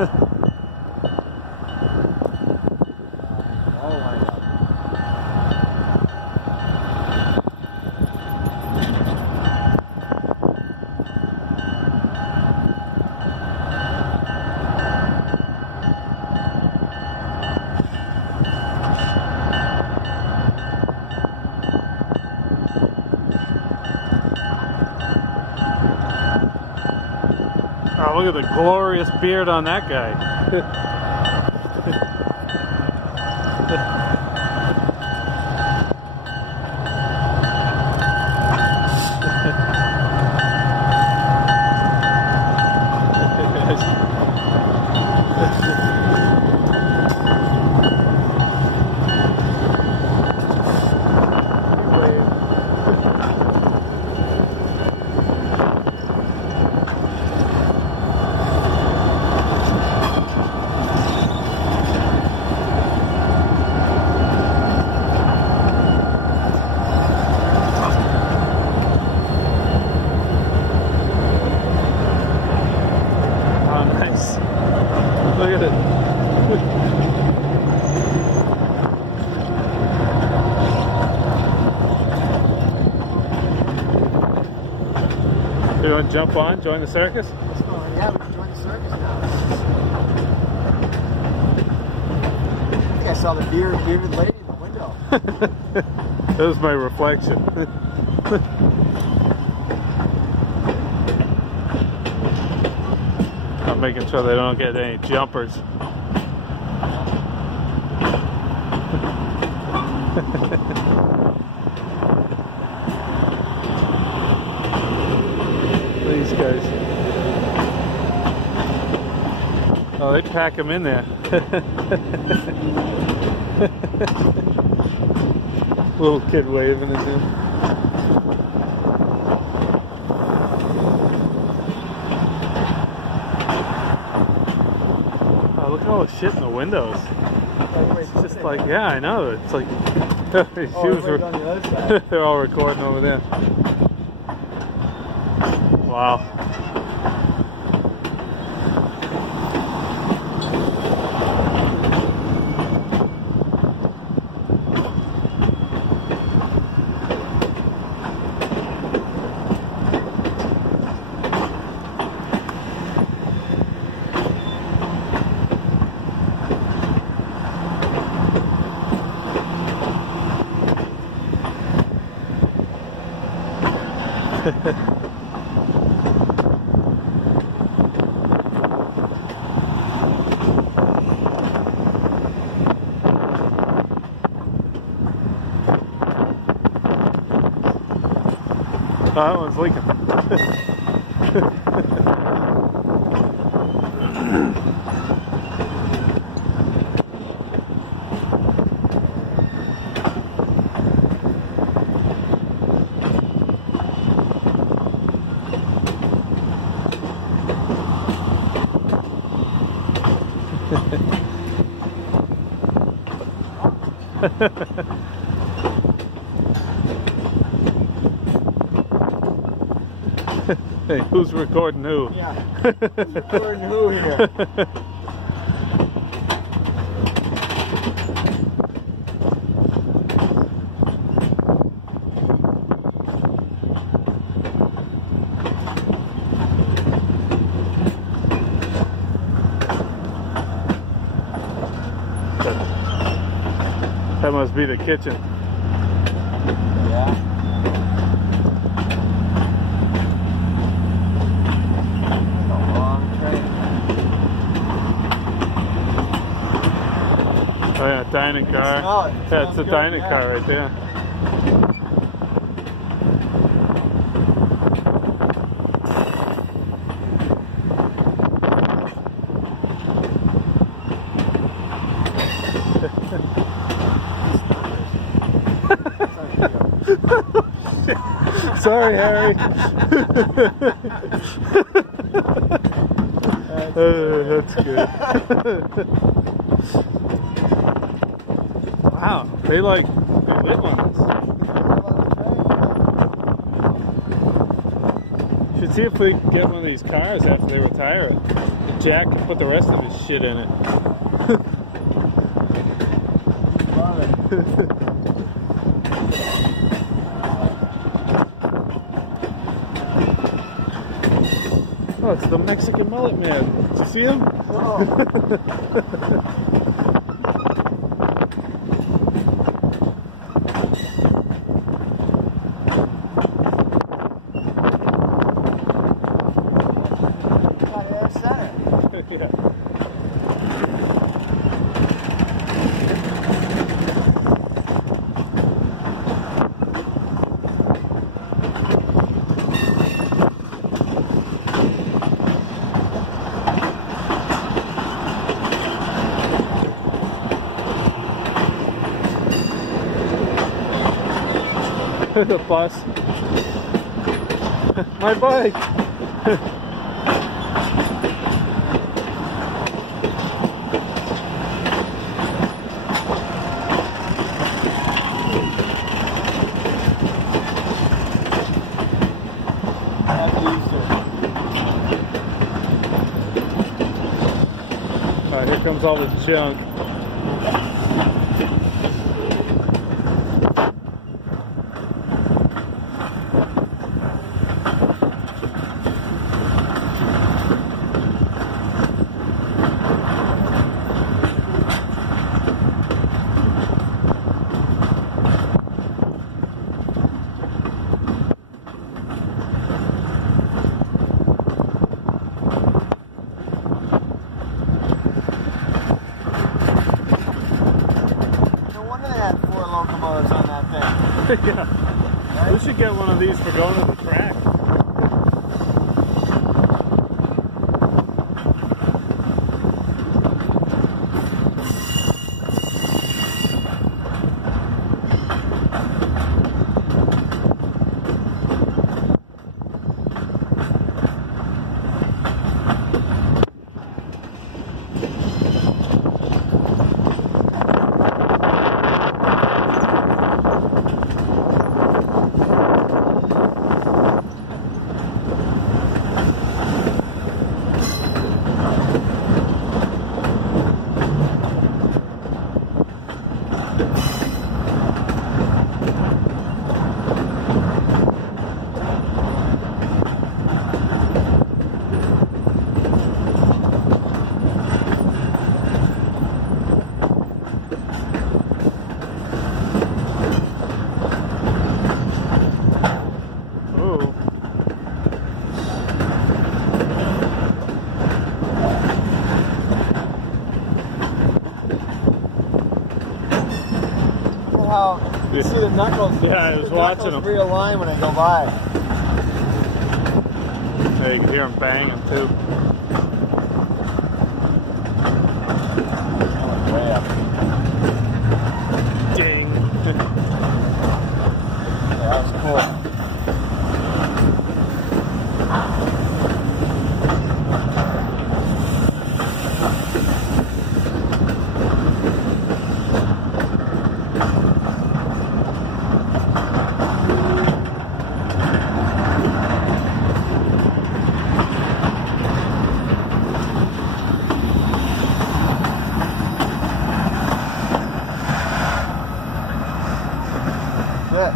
Oh, look at the glorious beard on that guy. Look at it. You want to jump on, join the circus? Oh, yeah, we can join the circus now. I think I saw the bearded lady in the window. That was my reflection. I'm making sure they don't get any jumpers. These guys. Oh, they pack them in there. Little kid waving at him. Oh, look at all the shit in the windows. It's just like, yeah, I know. It's like, they're all recording over there. Wow. Oh, that one's leaking. Hey, who's recording who? Yeah, who's recording who here? That must be the kitchen. Yeah. Oh yeah, dining car. Yeah, it's a dining car right there. Sorry, Harry. That's good. Wow, they live on this. should see if we can get one of these cars after they retire it. Jack can put the rest of his shit in it. Oh, it's the Mexican mullet man. Did you see him? The bus. My bike. Alright, here comes all the junk. Locomotives on that thing. Yeah. Right? We should get one of these for going to the track. You see the knuckles? Yeah, I was watching them. Realign when I go by. Yeah, you can hear them banging too. Way up. Ding. Yeah, that was cool. Good.